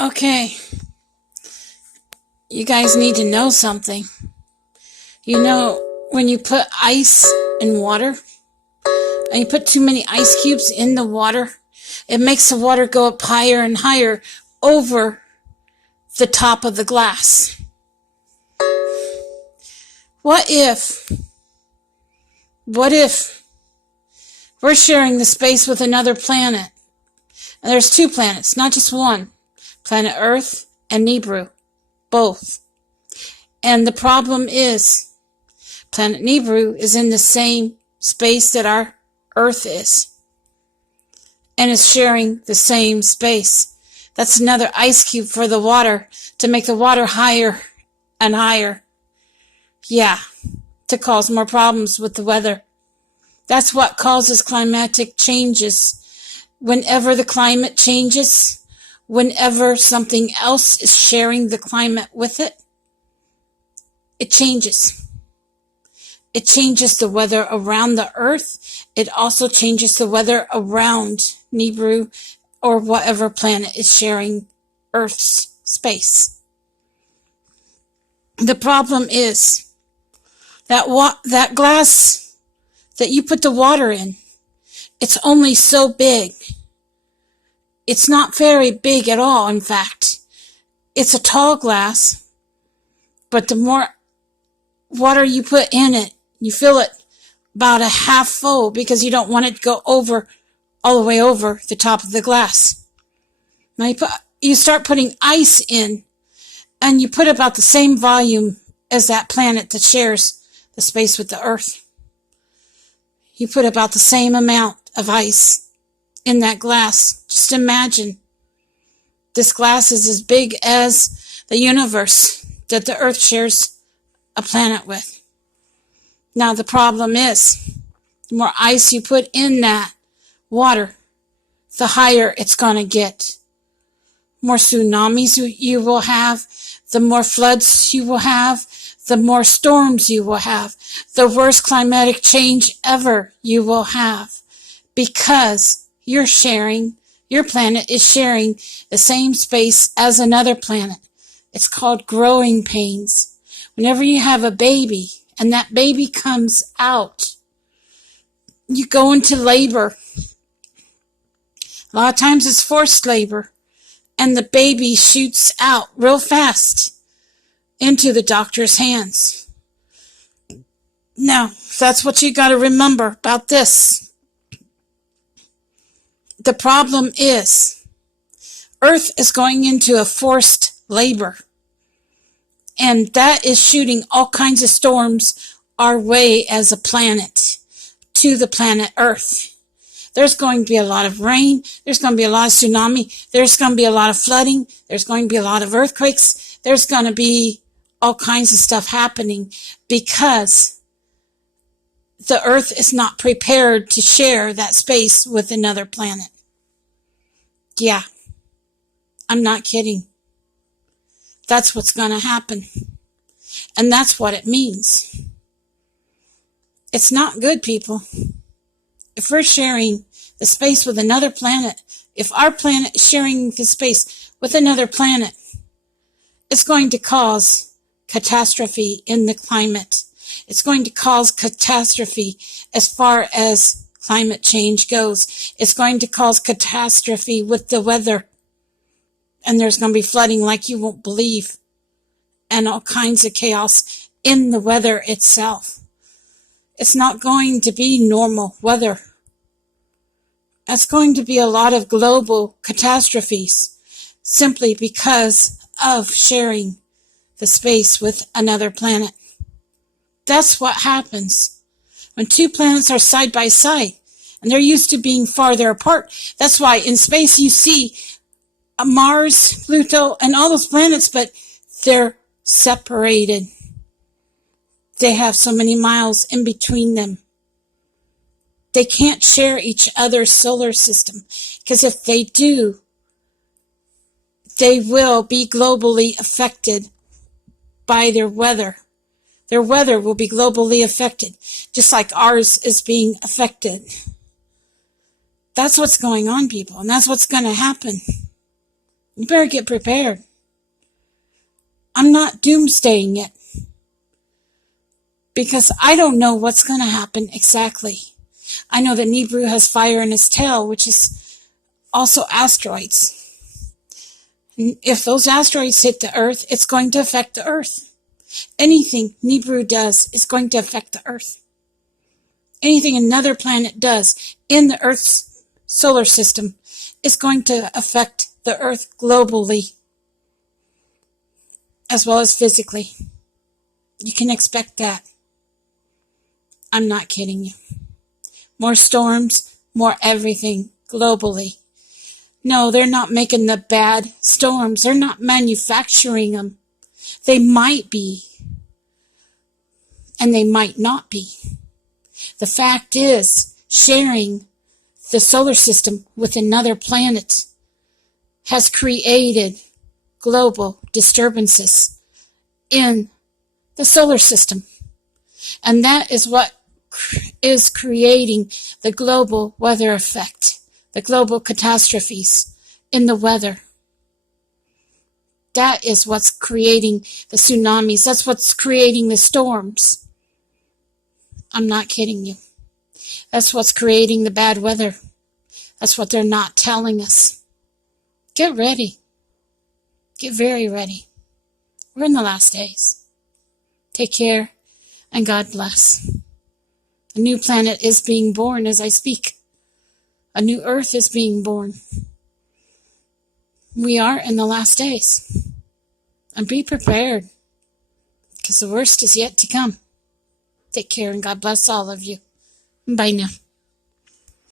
Okay, you guys need to know something. You know, when you put ice in water, and you put too many ice cubes in the water, it makes the water go up higher and higher over the top of the glass. What if we're sharing the space with another planet? And there's two planets, not just one. Planet Earth and Nibiru, both. And the problem is, planet Nibiru is in the same space that our Earth is. And is sharing the same space. That's another ice cube for the water, to make the water higher and higher. Yeah, to cause more problems with the weather. That's what causes climatic changes. Whenever the climate changes, whenever something else is sharing the climate with it, it changes. It changes the weather around the Earth. It also changes the weather around Nibiru or whatever planet is sharing Earth's space. The problem is that glass that you put the water in, it's only so big. It's not very big at all, in fact. It's a tall glass, but the more water you put in it, you fill it about a half full because you don't want it to go over, all the way over the top of the glass. Now you start putting ice in, and you put about the same volume as that planet that shares the space with the Earth. You put about the same amount of ice in that glass. Just imagine. This glass is as big as the universe that the Earth shares a planet with. Now the problem is, the more ice you put in that water, the higher it's going to get. More tsunamis you will have, the more floods you will have, the more storms you will have, the worst climatic change ever you will have, because your planet is sharing the same space as another planet. It's called growing pains. Whenever you have a baby and that baby comes out, you go into labor. A lot of times it's forced labor, and the baby shoots out real fast into the doctor's hands. Now, that's what you got to remember about this. The problem is, Earth is going into a forced labor, and that is shooting all kinds of storms our way as a planet to the planet Earth. There's going to be a lot of rain. There's going to be a lot of tsunami. There's going to be a lot of flooding. There's going to be a lot of earthquakes. There's going to be all kinds of stuff happening because the Earth is not prepared to share that space with another planet. Yeah, I'm not kidding. That's what's going to happen. And that's what it means. It's not good, people. If we're sharing the space with another planet, if our planet is sharing the space with another planet, it's going to cause catastrophe in the climate. It's going to cause catastrophe as far as climate change goes. It's going to cause catastrophe with the weather. And there's going to be flooding like you won't believe. And all kinds of chaos in the weather itself. It's not going to be normal weather. It's going to be a lot of global catastrophes simply because of sharing the space with another planet. That's what happens when two planets are side by side and they're used to being farther apart. That's why in space you see Mars, Pluto, and all those planets, but they're separated. They have so many miles in between them. They can't share each other's solar system, because if they do, they will be globally affected by their weather. Their weather will be globally affected, just like ours is being affected. That's what's going on, people, and that's what's going to happen. You better get prepared. I'm not doomsdaying it because I don't know what's going to happen exactly. I know that Nibiru has fire in his tail, which is also asteroids. And if those asteroids hit the Earth, it's going to affect the Earth. Anything Nibiru does is going to affect the Earth. Anything another planet does in the Earth's solar system is going to affect the Earth globally, as well as physically. You can expect that. I'm not kidding you. More storms, more everything globally. No, they're not making the bad storms. They're not manufacturing them. They might be, and they might not be. The fact is, sharing the solar system with another planet has created global disturbances in the solar system. And that is what is creating the global weather effect, the global catastrophes in the weather. That is what's creating the tsunamis. That's what's creating the storms. I'm not kidding you. That's what's creating the bad weather. That's what they're not telling us. Get ready. Get very ready. We're in the last days. Take care, and God bless. A new planet is being born as I speak. A new earth is being born. We are in the last days. And be prepared, because the worst is yet to come. Take care, and God bless all of you. Bye now.